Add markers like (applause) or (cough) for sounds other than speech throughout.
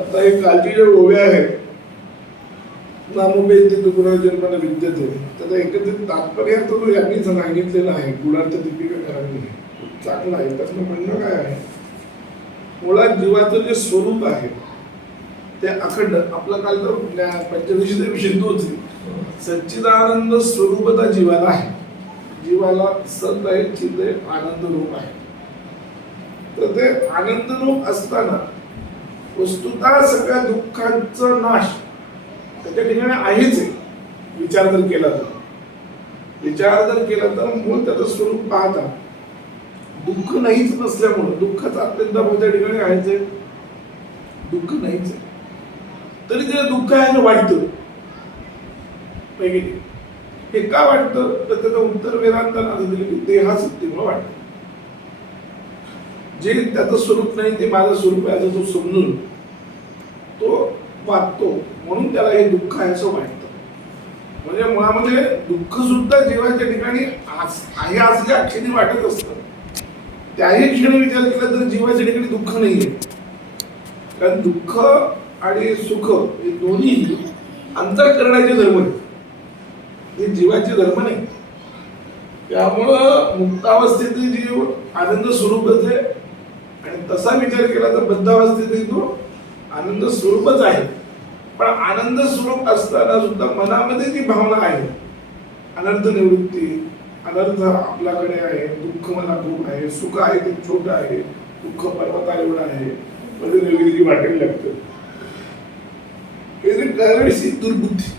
आता हे कालची जे ओव्या आहेत नामोपेती तुकुरा जन्माला विद्यते त्याचा एकत्रित तात्पर्य तो यांनी सांगितलेला आहे गुणार्थ दीपिका करावी चांगला आहे. त्यातलं म्हणणं काय आहे? मुळात जीवाचं जे स्वरूप आहे ते अखंड. आपलं काल तर पंचदशी देवी शिंदू होती. सच्चिदानंद स्वरूपता जीवाला आहे. जीवाला सत आहे चित आहे आनंद रूप आहे. तर ते आनंदरूप असताना वस्तुतः सगळ्या दुःखांचा नाश त्याच्या ठिकाणी आहेच आहे विचार जर केला तर. विचार जर केला तर मूळ त्याचं स्वरूप पाहता. दुःख नाहीच नसल्यामुळं दुःखाचा अत्यंत मोठ्या ठिकाणी आहेच आहे दुःख नाहीच आहे. तरी त्याला दुःख आहे वाटतं. की? नाही? हे का वाटतं? तर त्याचं उत्तर वेदांतानं दिलं की देहासक्तीमुळे वाटतं. जे त्याचं स्वरूप नाही ते माझं स्वरूप आहे असं तो समजून तो वागतो. म्हणून त्याला हे दुःख आहे असं वाटतं. म्हणजे मुळामध्ये दुःख सुद्धा जीवाच्या ठिकाणी आस- आहे असं ज्या क्षणी वाटत असतं. त्याही क्षणी विचार केला तर जीवाच्या ठिकाणी दुःख नाहीये. कारण दुःख आणि सुख हे दोन्ही अंतःकरणाचे धर्म आहेत. हे जीवाचे धर्म नाही. त्यामुळं मुक्तावस्थेतील जीव आनंद स्वरूपच आहे तसा विचार केला तर बद्धावस्थेत तो आनंद स्वरूपच आहे. पण आनंद स्वरूप असताना सुद्धा मनामध्ये जी भावना आहे. अनर्थ निवृत्ती अनर्थ आपल्याकडे आहे दुःख मला खूप आहे सुख आहे ते छोट आहे दुःख पर्वता एवढं आहे म्हणजे मध्ये वेगळी वाटायला लागतं. हे जे कारण दुर्बुद्धी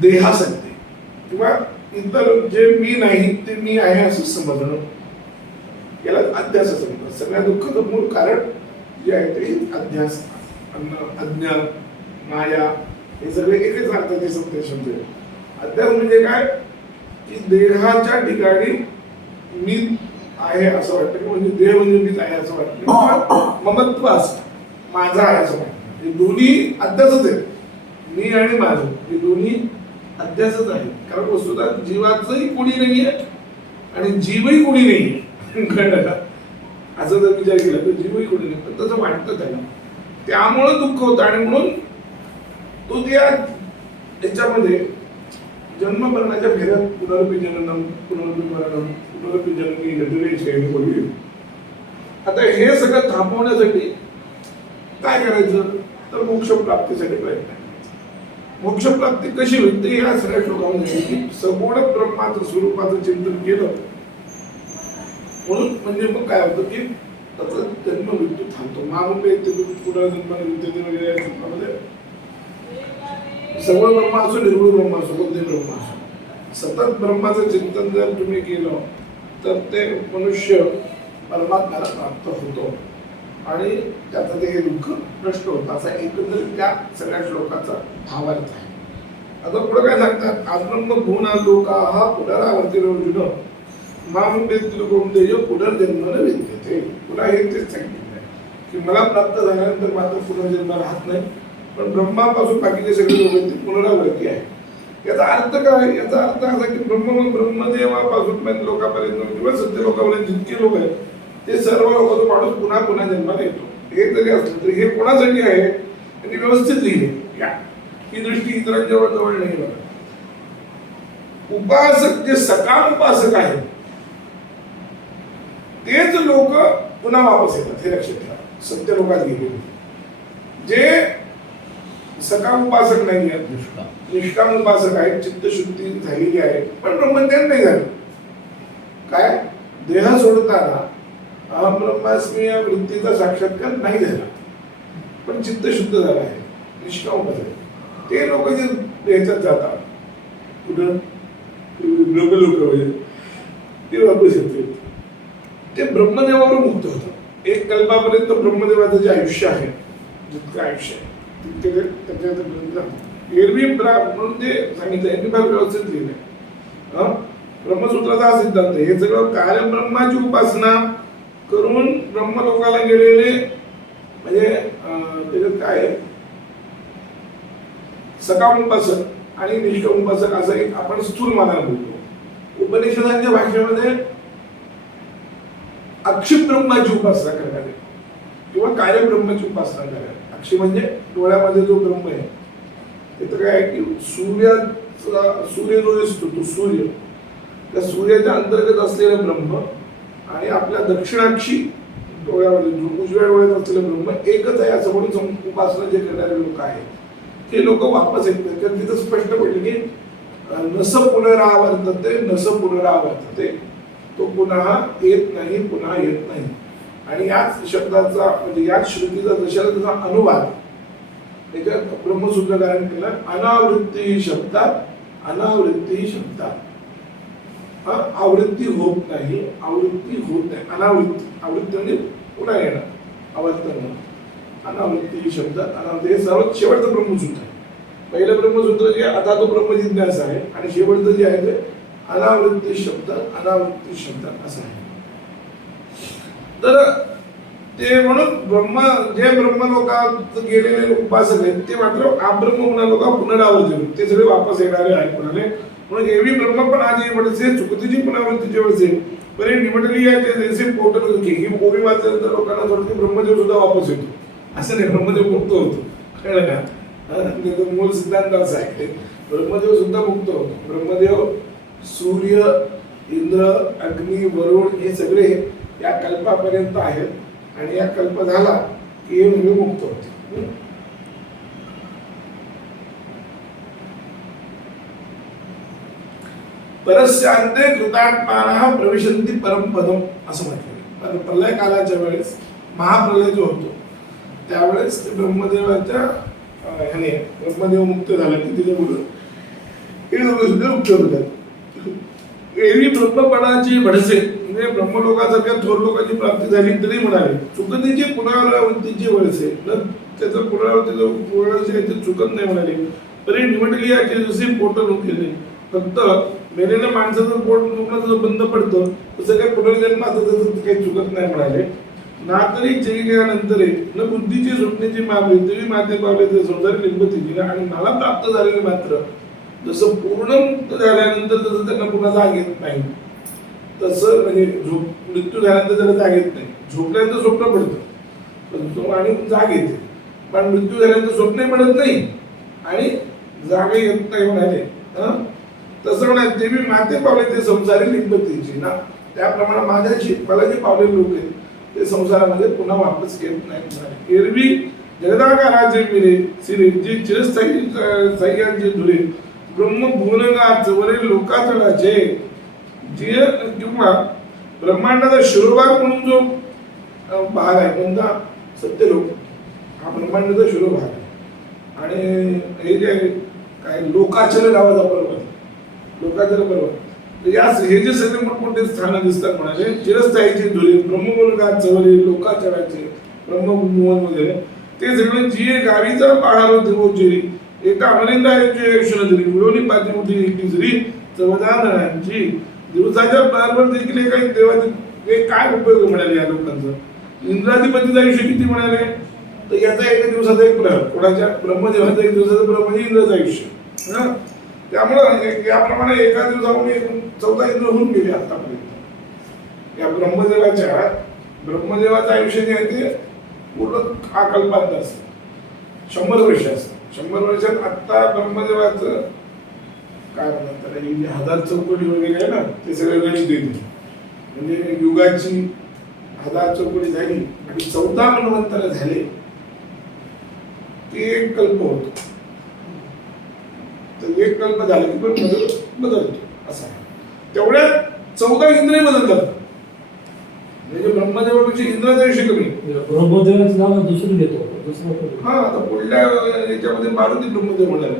देहासक्ती किंवा इतर जे मी नाही ते मी आहे असं समजणं याला अध्यास असं म्हणतात. सगळ्या दुःखाचं मूळ कारण जे आहे ते अध्यास. अन्न अज्ञान माया हे सगळे एकच अर्थाचे सत्य शब्द अध्यास म्हणजे काय? की देहाच्या ठिकाणी मी आहे असं वाटतं. की म्हणजे देह म्हणजे मीच आहे असं वाटतं. किंवा ममत्व असं माझा आहे असं वाटतं. हे दोन्ही अध्यासच आहे मी आणि माझं. हे दोन्ही अध्यासच आहे कारण वस्तुतः जीवाचंही कोणी नाहीये आणि जीवही कोणी नाहीये. कळलं का असं जर विचार केला तर जीवही कोणी नाही तसं वाटतं त्याला. त्यामुळं दुःख होतं आणि म्हणून तो त्या त्याच्यामध्ये जन्ममरणाच्या फेऱ्यात पुनरपी जननम पुनरपी मरणम पुनरपी जननी शैली बोलली. आता हे सगळं थांबवण्यासाठी काय करायचं? तर मोक्ष प्राप्तीसाठी प्रयत्न. करायचा. मोक्ष प्राप्ती कशी होईल? ते या सगळ्या श्लोकामध्ये की सगुण ब्रह्माचं स्वरूपाचं चिंतन केलं. म्हणून म्हणजे मग काय होतं की त्याचा जन्म मृत्यू थांबतो. महामुंबई ते पुनर्जन्म विद्यते वगैरे या श्लोकामध्ये सगळं ब्रह्म असो निर्गुण ब्रह्म असो कोणते ब्रह्म असो सतत ब्रह्माचं चिंतन जर तुम्ही केलं तर ते मनुष्य परमात्म्याला प्राप्त होतो. आणि त्याचं ते हे दुःख नष्ट होतं. असा एकंदरीत त्या सगळ्या श्लोकाचा भावार्थ आहे. आता पुढे काय सांगतात? आत्मब्रह्म लोका हा पुनरावर्ती अर्जुन माम कोणतेय पुनर्जन्म न विद्यते पुन्हा हे तेच सांगितलं. की मला प्राप्त झाल्यानंतर मात्र पुनर्जन्म राहत नाही. पण ब्रह्मापासून बाकीचे सगळे लोक आहेत ते पुनरावृत्ती आहे याचा अर्थ काय? याचा अर्थ असा की ब्रह्म ब्रह्मदेवापासून लोकांपर्यंत म्हणजे किंवा सत्य लोकांपर्यंत जितके लोक आहेत ते सर्व लोक तो माणूस पुन्हा पुन्हा जन्माला येतो. हे जरी असलं तरी हे कोणासाठी आहे? त्यांनी व्यवस्थित लिहिले या. ही दृष्टी इतरांजवळ जवळ नाही बघा. उपासक जे सकाम उपासक आहेत तेच लोक पुन्हा वापस येतात हे लक्षात ठेवा. सत्य लोकात गेलेले जे सकाम उपासक नाही आहेत निष्काम. उपासक आहेत चित्तशुद्धी झालेली आहे पण ब्रह्मज्ञान नाही झालं. काय? देह सोडताना अहम ब्रह्मास्मी या वृत्तीचा साक्षात्कार नाही झाला. पण चित्त शुद्ध झाला आहे. निष्काम उपासक ते लोक जे ह्याच्यात जातात कुठं? ब्रह्मलोक म्हणजे ते वापस येते ते ब्रह्मदेवावर मुक्त होतं. एक कल्पापर्यंत ब्रह्मदेवाचं जे आयुष्य आहे जितकं आयुष्य आहे तितके त्याच्यात एरवी म्हणून ते सांगितलं यांनी फार व्यवस्थित लिहिलंय. आहे ब्रह्मसूत्राचा हा सिद्धांत हे सगळं कार्य ब्रह्माची उपासना करून ब्रह्मलोकाला गेलेले म्हणजे त्याच्यात काय आहे? सकाम उपासक आणि निष्काम उपासक असं एक आपण स्थूल मानायला बोलतो. उपनिषदांच्या भाषेमध्ये अक्षी ब्रह्माची उपासना करणारे किंवा कार्यब्रह्माची उपासना करणारे अक्षी म्हणजे डोळ्यामध्ये जो ब्रह्म आहे ते तर काय आहे की सूर्याचा सूर्य जो दिसतो तो सूर्य. त्या सूर्याच्या अंतर्गत असलेलं ब्रह्म आणि आपल्या दक्षिणाक्षी डोळ्यामध्ये जो उजव्या डोळ्यात असलेलं ब्रह्म एकच आहे असं म्हणून सम- उपासना जे करणारे लोक आहेत. ते लोक वापस येत नाही कारण तिथं स्पष्ट पडलं की नस पुनरावर्तते नस पुनरावर्तते. तो पुन्हा येत नाही पुन्हा येत नाही. आणि याच शब्दाचा म्हणजे याच श्रुतीचा जशाला तसा अनुवाद. त्याच्यात ब्रह्मसूत्रकाराने केला अनावृत्ती शब्दात अनावृत्ती शब्दात. आवृत्ती होत नाही आवृत्ती होत नाही. अनावृत्ती आवृत्ती म्हणजे पुन्हा येणं आवर्तन अनावृत्ती शब्दात अनावृत्ती हे सर्वात शेवटचं ब्रह्मसूत्र. आहे पहिलं ब्रह्मसूत्र जे आता तो ब्रह्मजिज्ञास आहे. आणि शेवटचं जे आहे ते अनावृत्ती शब्द अनावृत्ती शब्द असं आहे. तर ते म्हणून ब्रह्म जे ब्रह्म लोकात गेलेले उपासक आहेत ते मात्र अब्रह्म लोक पुनरावृत्ती ते सगळे वापस येणारे आहेत म्हणाले म्हणून एवी ब्रह्म पण आज म्हणजे चुकतीची पुनरावृत्तीची वेळेस परी निमटली आहे ते जैसे पोर्टल ही ओवी वाचल्यानंतर लोकांना थोडं ब्रह्मदेव सुद्धा वापस येतो. असं नाही ब्रह्मदेव मुक्त होतो. कळलं का? हा, मूळ सिद्धांत असा आहे. ब्रह्मदेव सुद्धा मुक्त होतो. ब्रह्मदेव सूर्य इंद्र अग्नी वरुण हे सगळे या कल्पापर्यंत आहेत. आणि या कल्प झाला की हे मुक्त होते परस्यांते कृतात्माना प्रविशंती परमपदम असं म्हटलं. पण प्रलय कालाच्या वेळेस महाप्रलय जो होतो त्यावेळेस ते ब्रह्मदेवाच्या ह्याने ब्रह्मदेव मुक्त झाला. की तिथे मुलं हे मुक्त होतात एवढी ब्रह्मपणाची भडसे. म्हणजे ब्रह्मलोकासारख्या थोर लोकांची प्राप्ती झाली तरी म्हणाले चुकतीची पुनरावृत्तीची वळसे तर त्याचं पुनरावृत्तीचं पुनरावृत्ती ते चुकत नाही म्हणाले. तरी निवडली याची दुसरी पोट केले. फक्त मेलेल्या माणसाचं पोट दुखणं जर बंद पडतं तसं काही पुनर्जन्माचं तसं काही चुकत नाही म्हणाले. ना तरी जगी न बुद्धीची सुटण्याची मागणी तरी माते पावले ते संसार लिंबती आणि मला प्राप्त झालेले मात्र जसं पूर्ण मुक्त झाल्यानंतर जसं त्यांना पुन्हा जाग येत नाही. तसं म्हणजे झोप मृत्यू झाल्यानंतर त्याला जाग येत नाही. झोपल्यानंतर स्वप्न पडतं. पण तो आणि जाग येते. पण मृत्यू झाल्यानंतर स्वप्नही पडत नाही. आणि जाग येत नाही म्हणाले. हं? तसं म्हणा ते मी माते पावले ते संसारी लिंबतीची ना. त्याप्रमाणे माझ्याशी मला जे पावले लोक आहेत. ते संसारामध्ये पुन्हा वापस येत नाही एरवी जगदाकाराचे मिरे श्री जी चिरस्थायी सह्यांचे धुरे ब्रह्म वरील लोकातळाचे जे किंवा ब्रह्मांडाचा शिरोभाग म्हणून जो भाग आहे कोणता? सत्यलोक. हा ब्रह्मांडाचा शिरोभाग आहे. आणि हे जे आहे, काय लोकाचल नावाचा पर्वत आहे. लोकाचल पर्वत. तर या हे जे सगळे मोठमोठे स्थानं दिसतात म्हणाले चिरस्थायीचे धुरी ब्रह्मगुणगात चवरे लोकाचराचे ब्रह्मभुवन वगैरे ते सगळं जी गावीचा पहाड देवोचेरी एका अमरिंदाची यशोनदरी मिळवणी पाठी मोठी एकटी जरी चवदानांची दिवसाच्या बरोबर देखील एका देवाचे काय उपयोग म्हणाले या लोकांचं? इंद्राधिपतीचं आयुष्य किती म्हणाले? तर याचा एका दिवसाचा एक प्रहर कोणाच्या? ब्रह्मदेवाचा एक दिवसाचा प्रहर म्हणजे इंद्राचं आयुष्य हं? त्यामुळं म्हणजे याप्रमाणे एका दिवसाहून एकूण चौदा इंद्र होऊन गेले आतापर्यंत. या ब्रह्मदेवाच्या ब्रह्मदेवाचं आयुष्य जे आहे ते पूर्ण हा कल्पात असतं. शंभर वर्ष असतं. शंभर वर्षात आत्ता ब्रह्मदेवाचं काय म्हणतात त्याला हजार चौकटी वगैरे आहे ना ते सगळे गणित देते. म्हणजे युगाची हजार चौकटी झाली आणि चौदा मनवंतर झाले. ते एक कल्प होतो. तर एक कल्प झाला की पण बदल बदलतो असा आहे. तेवढ्यात चौदा इंद्रिय बदलतात. म्हणजे ब्रह्मदेवापेक्षा इंद्राचं आयुष्य कमी. ब्रह्मदेवाचं नाव दुसरं घेतो दुसरं. हा आता पुढल्या याच्यामध्ये मारुती ब्रह्मदेव म्हणाले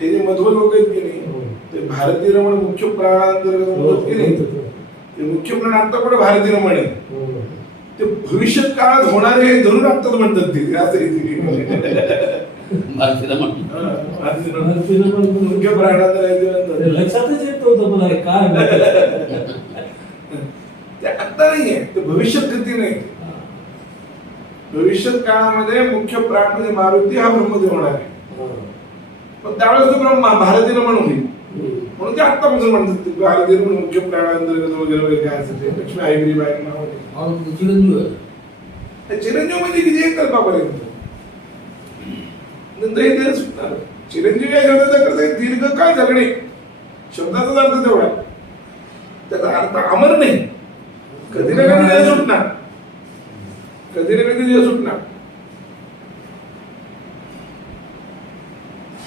हे जे मध्व लोक आहेत की नाही हो. ते भारतीय रमण मुख्य प्राणांतर्गत म्हणतात की नाही ते मुख्य प्राण आता पण भारतीय रमण आहे हो. ते भविष्यात काळात होणारे हे धरून आत्ताच म्हणतात ते असं ते. (laughs) हा, मुख्य प्राणांतर्गत म्हणतात. ते लक्षातच येत नव्हतं मला हे काय (laughs) ते आता नाहीये ते भविष्यात गती नाही भविष्यात काळामध्ये मुख्य प्राण म्हणजे मारुती हा ब्रह्मदेव होणार आहे. पण त्यावेळेस तो ब्रह्मा होईल हम्म. म्हणून ते आत्तापासून म्हणतात ते भारतीय म्हणून मुख्य प्राणांतर्गत वगैरे वगैरे काय असेल ते लक्ष्मी आयगिरी बाई अहो, चिरंजीव आहे. चिरंजीव म्हणजे किती एक कल्पापर्यंत नंतर हे ते सुटणार चिरंजीव या शब्दाचा अर्थ आहे दीर्घकाळ जगणे शब्दाचा अर्थ तेवढा आहे. त्याचा अर्थ अमर नाही कधी ना कधी दिवस सुटणार कधी ना कधी दिवस सुटणार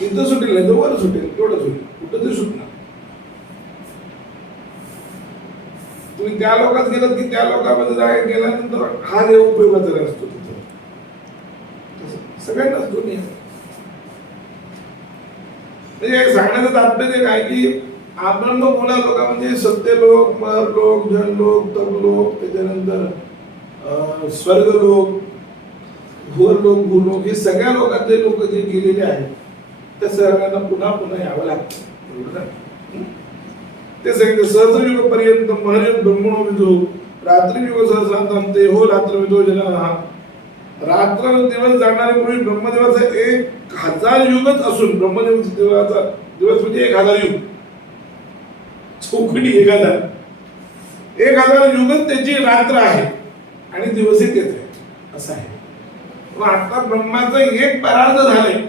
इथं सुटेल नाही तर वर सुटेल एवढंच होईल. कुठं तरी सुटणार. तुम्ही त्या लोकात गेलात की त्या लोकांमध्ये जाय गेल्यानंतर हा देव उपयोगाचा असतो तिथं. सगळ्यांनाच दोन्ही. म्हणजे सांगण्याचं तात्पर्य काय की आपण मुला लोक म्हणजे सत्य लोक मर लोक जन लोक तप लोक त्याच्यानंतर स्वर्ग लोक भूर लोक भूलोक हे सगळ्या लोकातले लोक जे गेलेले आहेत त्या सगळ्यांना पुन्हा पुन्हा यावं लागतं. बरोबर ते सगळे सहजयुग पर्यंत महर्य ब्रह्मणो विदो रात्रियुग सहस्रांतम ते हो रात्र विधो जना रात्र दिवस जाणारे पूर्वी ब्रह्मदेवाचा एक हजार युगच असून ब्रह्मदेव देवाचा दिवस म्हणजे एक हजार युग. चौकडी एक हजार एक हजार युगच त्याची रात्र आहे आणि दिवसही तेच आहे असं आहे. आता ब्रह्माचं एक परार्थ झालंय.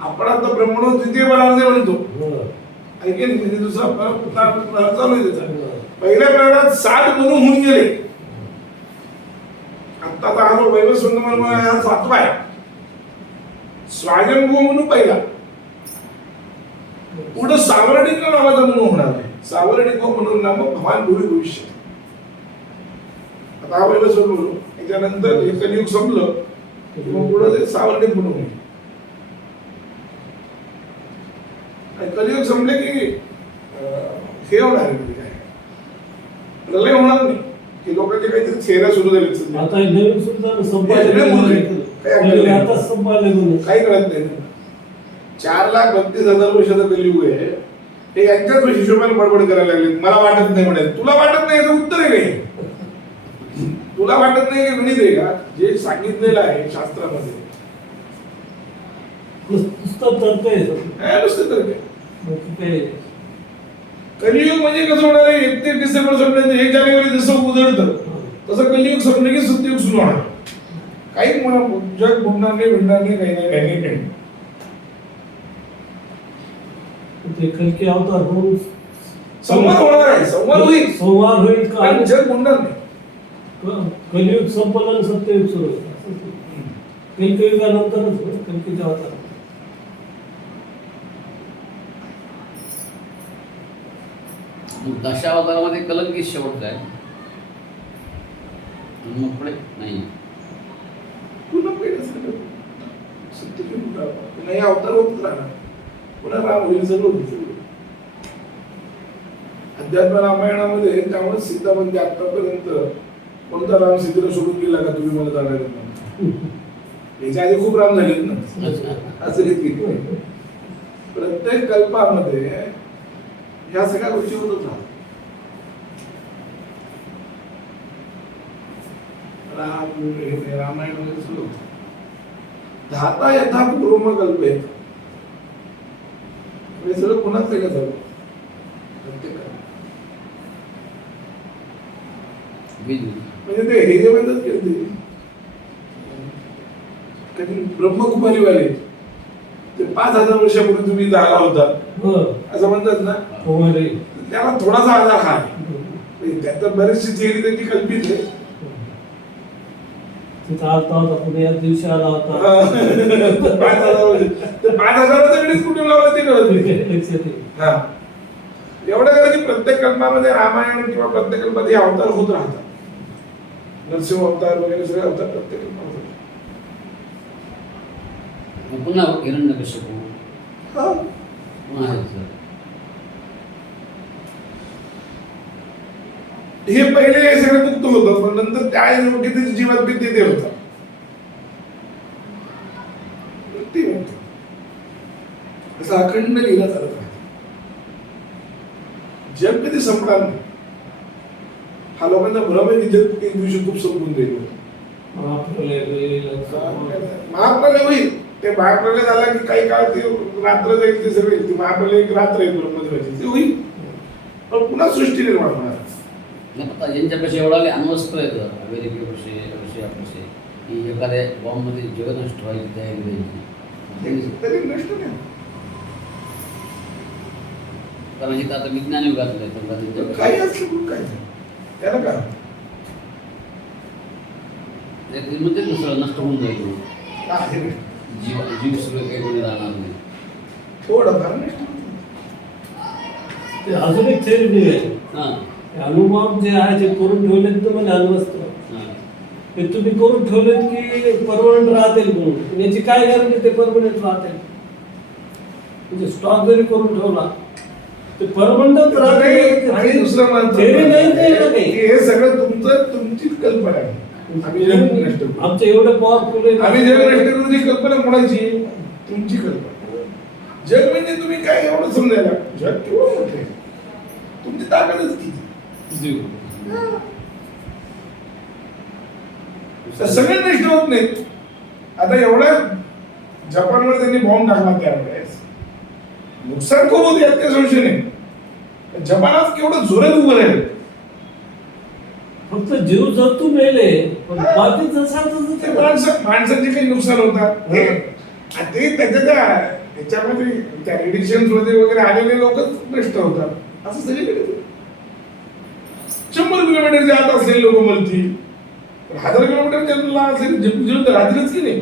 आपण आता ब्रह्मणो तृतीय परार्थ म्हणतो. बरं. ऐकेल म्हणजे दुसरा परार्थ चालू आहे त्याचा. बरं. पहिल्या प्रकारात सात गुरु होऊन गेले. आता हा जो वैवस्वंत म्हणून हा सातवा आहे. स्वायंभू म्हणून पहिला. पुढे सावर्णिक नावाचा म्हणून होणार आहे सावर्णिक म्हणून नाम भवान भूमी भविष्य. आता हा वैवस्वत म्हणू त्याच्यानंतर हे कलियुग संपलं. मग पुढे ते सावर्णिक म्हणून होईल. कलियुग संपले की हे होणार आहे म्हणजे प्रलय होणार नाही. की लोकांचे काहीतरी चेहरा सुरू झाले आता नवीन मुलं. नाही. काही कळत नाही. चार लाख बत्तीस हजार वर्षाचं कलियुग आहे. हे यांच्याच हिशोबाने बडबड करायला लागले मला वाटत नाही म्हणे. तुला वाटत नाही याचं उत्तर आहे काही तुला वाटत नाही की गणित आहे का? जे सांगितलेलं आहे शास्त्रामध्ये. कलियुग म्हणजे कसं होणार आहे? एकतीस डिसेंबर संपल्यानंतर एक जानेवारी जसं उजळतं तसं कलियुग संपलं की सत्ययुग सुरू होणार. काही जग बुडणार नाही भिडणार नाही काही नाही काही नाही काही नाही. ते कलकी अवतार होऊन संवाद होणार आहे संवाद होईल संवाद होईल का जग नाही कलियुग संपलं आणि सत्ययुग सुरू होईल. होईल. कलियुगानंतरच होईल, कलकीच्या अवतार मग दशावतारामध्ये कलंकी शेवटचा आहे आणि मग पुढे नाही पुन्हा पहिलं सगळं सत्ययुग होणार. पुन्हा हे अवतार होतच राहणार पुन्हा राम होईल सगळं अध्यात्म रामायणामध्ये त्यामुळे सीता म्हणजे आतापर्यंत कोणता राम सीतेला सोडून गेला का तुम्ही मला जाणार? याच्या आधी खूप राम झालेत ना. असं नाही प्रत्येक कल्पामध्ये ह्या सगळ्या गोष्टी होत राहतात राम रामायण वगैरे सुरू होतं. धाता यथा ब्रह्मकल्प कल्प. आहेत हे सगळं पुन्हा सगळं झालं. म्हणजे ते हे जे म्हणतात की ते कधी ब्रह्मकुमारी वाले ते पाच हजार वर्षापूर्वी तुम्ही जागा होता. बरं. असं म्हणतात ना? कुमारी. त्याला थोडासा आधार हा आहे त्यात बरीचशी थिअरी त्यांची कल्पित आहे. तिथं आलता होता पुढे या दिवशी आला होता पाच हजार पाच हजाराचा वेळेस कुठे लावलं ते कळत नाही लक्षात येईल. हा एवढं करा की प्रत्येक कल्पामध्ये रामायण किंवा प्रत्येक कल्पात हे अवतार होत राहतात नरसिंह अवतार वगैरे सगळे अवतार प्रत्येक. मग पुन्हा हिरण्यकश्यपू हा. पुन्हा आहे सर हे पहिले हे सगळं मुक्त होतं पण नंतर त्या योग्य जीवात भीती ते होता. ती असं अखंड लिहिला चालत जग कधी संपणार नाही. हा लोकांचा भ्रम आहे की जग एक दिवशी खूप संपून जाईल. महाप्रलय होईल. ते महाप्रलय झाला की काही काळ ते रात्र जाईल ते सगळे. महाप्रलय एक रात्र आहे ब्रह्मदेवाची. ते होईल. पण पुन्हा सृष्टी निर्माण होणार. आता यांच्यापाशी एवढा काही अण्वस्त्र येतं अमेरिकेपाशी रशियापाशी की एखाद्या बॉम्बमध्ये जग नष्ट व्हायची तयारी द्यायची तरी नष्ट नाही. कारण इथं आता विज्ञान युगातलं आहे समजा त्यांच्यापाशी- काही असलं काय नाही. त्याला म्हणते ना सगळं नष्ट होऊन जाईल. जीव जीव सगळं काही कोणी राहणार नाही. थोडंफार नष्ट. ते अजून एक थेरी हां. अणुबॉम्ब जे आहे ते करून ठेवलेत तर म्हणजे अण्वस्त्र ते तुम्ही करून ठेवलेत की परमनंट राहतील म्हणून. याची काय गॅरंटी ते परमनंट राहतील? म्हणजे स्टॉक जरी करून ठेवला ते परमनंटच नाही, आणि दुसरं महत्त्वाचं थेरी नाही ते आहे काही की हे सगळं तुमचं तुमचीच कल्पना आहे. आमचं एवढं पॉवरफुल आहे. आम्ही जग नष्ट करू ती कल्पना कोणाची? तुमची कल्पना. जग म्हणजे तुम्ही काय एवढं समजायला? जग केवढं मोठं तुमची ताकदच किती? जीव सगळे नष्ट होत नाहीत आता एवढ्या जपानवर त्यांनी बॉम्ब टाकला त्यावेळेस. नुकसान खूप होते यात काही संशय नाही. जपानात केवढं जोरात उभं राहिलं. फक्त जीव जंतू मेले पण बाकी जसा माणसं माणसाचे काही नुकसान होतात. हे. आणि ते त्याच्या त्या त्याच्यामध्ये त्या रेडिएशनमध्ये वगैरे आलेले लोकच नष्ट होतात. असं सगळीकडे. शंभर किलोमीटरच्या आत असलेले लोक मरतील पण हजार किलोमीटर जन्मला असेल जिवंत राहतीलच की नाही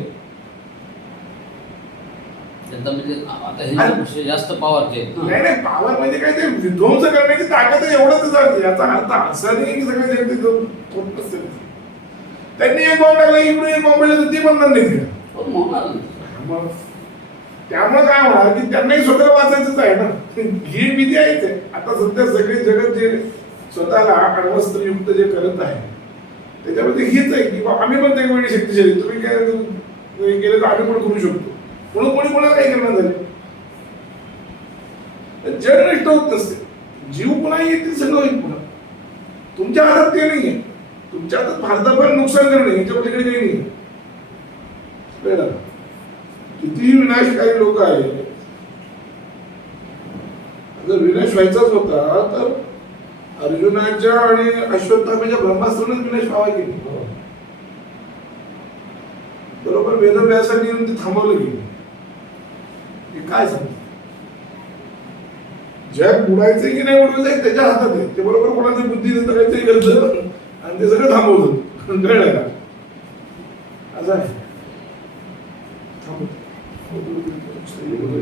म्हणजे जास्त ना. नाही नाही पॉवर म्हणजे काय ते विध्वंस करण्याची ताकद एवढंच जाते याचा अर्थ असा नाही की सगळे त्यांनी एक बॉम्ब टाकला इकडे एक बॉम्ब टाकला ते बनणार नाही. हो, नाही. त्यामुळे काय होणार की त्यांनाही स्वतःला वाचायचंच आहे ना ही भीती आहे आता सध्या सगळे जगत जे स्वतःला अण्वस्त्रयुक्त जे करत आहे त्याच्यामध्ये हेच आहे की आम्ही पण त्या वेळी शक्तिशाली तुम्ही काय तुम्ही केलं तर आम्ही पण करू शकतो. म्हणून कोणी कोणाला काही करणार झाले जड नष्ट होत नसते. जीव पुन्हा येतील सगळं होईल पुन्हा तुमच्या हातात ते नाहीये तुमच्या हातात भारताभर नुकसान करणे याच्या पलीकडे काही नाही कितीही विनाशकारी लोक आहेत. जर विनाश व्हायचाच होता तर अर्जुनाच्या आणि अश्वत्थामाच्या ब्रह्मास्त्रानेच विनाश व्हावा की नाही? बरोबर वेदव्यासांनी येऊन ते थांबवलं की. नाही? हे काय सांग जग बुडायचं की नाही बुडायचं हे त्याच्या हातात आहे. ते बरोबर कोणाची बुद्धी देतं काहीतरी करतं. आणि ते सगळं थांबवलं कळलं का?